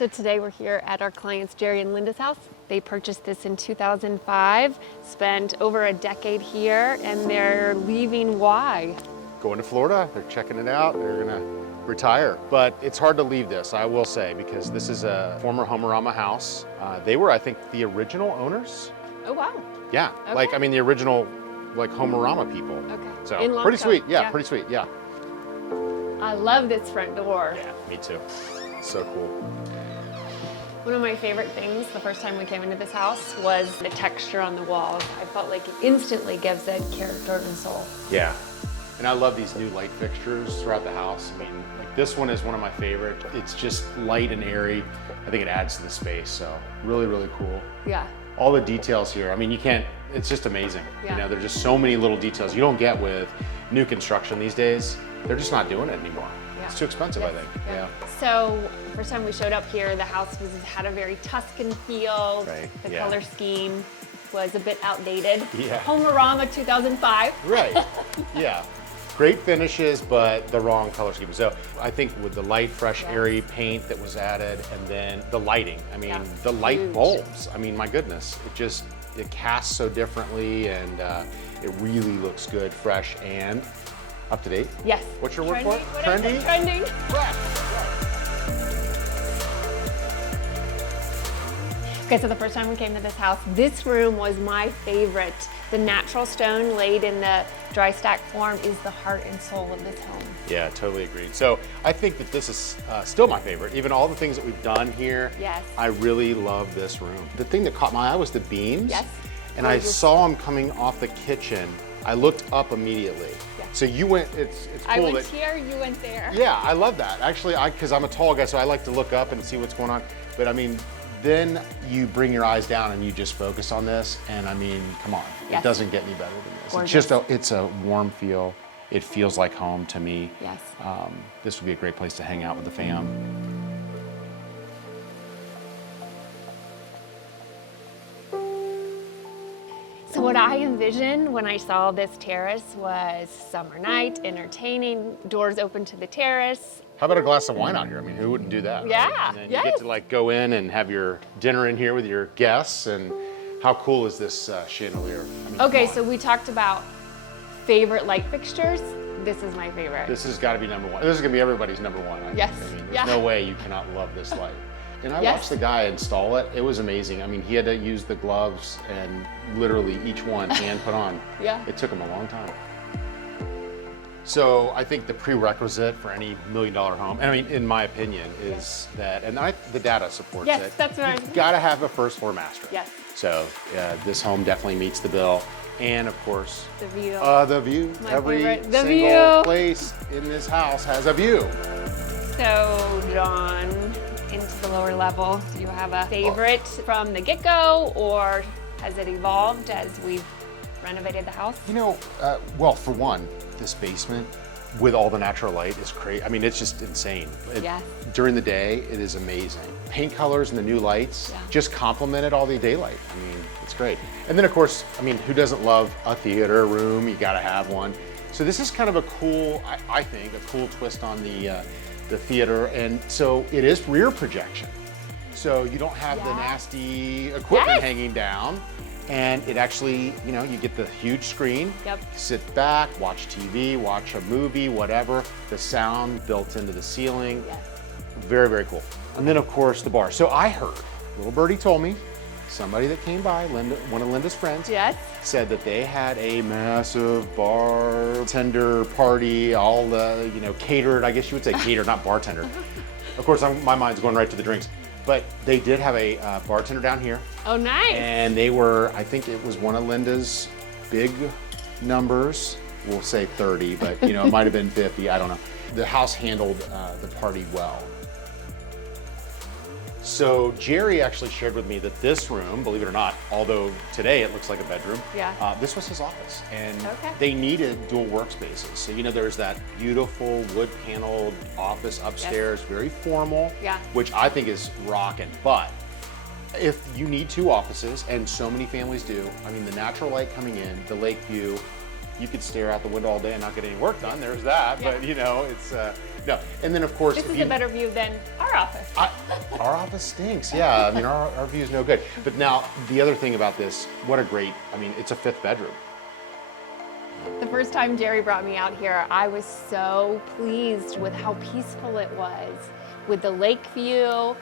So today we're here at our clients Jerry and Linda's house. They purchased this in 2005, spent over a decade here, and they're leaving. Why? Going to Florida, they're checking it out, they're gonna retire. But it's hard to leave this, I will say, because this is a former Homerama house. They were, I think, the original owners. Oh, wow. Yeah, Okay. like, I mean, the original, like, Homerama people. Okay. So, In pretty Longco. sweet, yeah, pretty sweet, yeah. I love this front door. Yeah, me too. So cool. One of my favorite things the first time we came into this house was the texture on the walls. I felt like it instantly gives it character and soul. Yeah, and I love these new light fixtures throughout the house. I mean, like this one is one of my favorite. It's just light and airy. I think it adds to the space, so really, really cool. Yeah. All the details here, I mean, you can't, it's just amazing. Yeah. You know, there's just so many little details you don't get with new construction these days. They're just not doing it anymore. Yeah. It's too expensive, I think. Yeah. So, first time we showed up here, the house had a very Tuscan feel. Right, The yeah. color scheme was a bit outdated. Yeah. Homerama 2005. Right, yeah. Great finishes, but the wrong color scheme. So I think with the light, fresh, airy paint that was added, and then the lighting. I mean, Yeah. the light Huge. bulbs. I mean, my goodness, it casts so differently, and it really looks good, fresh, and up to date. Yes. What's your word Trendy? for it? What is it? Trending. Okay, so the first time we came to this house, this room was my favorite. The natural stone laid in the dry stack form is the heart and soul of this home. Yeah, totally agreed. So I think that this is still my favorite. Even all the things that we've done here, Yes. I really love this room. The thing that caught my eye was the beams. Yes. And I Gorgeous. saw them coming off the kitchen. I looked up immediately. Yeah. So you went, it's cool I went that, here, you went there. yeah, I love that. Actually, because I'm a tall guy, so I like to look up and see what's going on. But I mean, then you bring your eyes down and you just focus on this, and I mean, come on, Yes. it doesn't get any better than this. Gorgeous. It's just it's a warm feel. It feels like home to me. Yes. This would be a great place to hang out with the fam. So what I envisioned when I saw this terrace was summer night, entertaining, doors open to the terrace. How about a glass of wine out here? I mean, who wouldn't do that? right? Yeah, And then you yes. get to like go in and have your dinner in here with your guests, and how cool is this chandelier? I mean, Okay, come so on. we talked about favorite light fixtures. This is my favorite. This has got to be number one. This is gonna be everybody's number one. I think. Yes, I mean, there's yeah. no way you cannot love this light. And I Yes. watched the guy install it. It was amazing. I mean, he had to use the gloves and literally each one hand put on. Yeah. It took him a long time. So I think the prerequisite for any $1 million home, and I mean, in my opinion, is that, and the data supports Yes, it. that's what I was- You've got to have a first floor master. Yes. So this home definitely meets the bill. And of course, The view. the view. My Every favorite, the single view. place in this house has a view. So, John, into the lower level, do you have a favorite from the get-go, or has it evolved as we've renovated the house? You know, well, for one, this basement with all the natural light is crazy. I mean, it's just insane. Yes. During the day, it is amazing. Paint colors and the new lights Yeah. just complemented all the daylight. I mean, it's great. And then, of course, I mean, who doesn't love a theater room? You got to have one. So this is kind of a cool, I think, a cool twist on the theater. And so it is rear projection. So you don't have the Yeah. nasty equipment Yes. hanging down. And it actually, you know, you get the huge screen, Yep. sit back, watch TV, watch a movie, whatever. The sound built into the ceiling. Yes. Very, very cool. And then, of course, the bar. So I heard, little birdie told me, somebody that came by, Linda, one of Linda's friends, Yes. said that they had a massive bartender party, all the, you know, catered, I guess you would say catered, not bartender. Of course, my mind's going right to the drinks. But they did have a bartender down here, Oh, nice. and they were, I think it was one of Linda's big numbers. We'll say 30, but you know, it might have been 50, I don't know. The house handled the party well. So Jerry actually shared with me that this room, believe it or not, although today it looks like a bedroom, Yeah. this was his office. And Okay. they needed dual workspaces. So, you know, there's that beautiful wood paneled office upstairs, very formal, Yeah. which I think is rocking. But if you need two offices, and so many families do, I mean, the natural light coming in, the lake view, you could stare out the window all day and not get any work done. There's that, Yeah. but you know, it's no. And then of course, This if is you, a better view than our office. our office stinks. Yeah, I mean, our view is no good. But now the other thing about this, what a great, I mean, it's a 5th bedroom. The first time Jerry brought me out here, I was so pleased with how peaceful it was, with the lake view.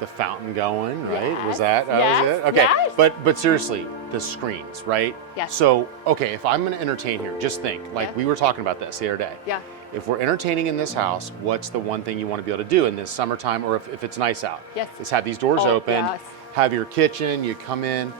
The fountain going, right? Yes, Was that was yes, it? Okay. yes. But seriously, the screens, right? Yes. So, okay, if I'm gonna entertain here, just think, like Yeah. we were talking about this the other day. Yeah. If we're entertaining in this house, what's the one thing you want to be able to do in this summertime, or if it's nice out? Yes. Is have these doors Oh, open, yes. have your kitchen, you come in.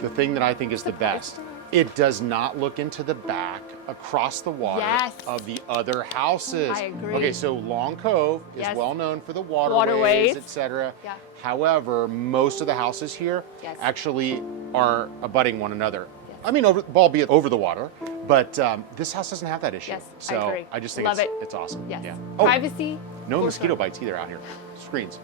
The thing that I think is the best, it does not look into the back across the water Yes. of the other houses. I agree. Okay, so Long Cove is Yes. well known for the Waterways. waterways, etc. Yeah. However, most of the houses here Yes. actually are abutting one another. Yes. I mean, albeit over the water, but this house doesn't have that issue. Yes, so I agree. just think Love it. it's awesome. Yes. Yeah. Oh, Privacy. no for mosquito sure. bites either out here. Screens.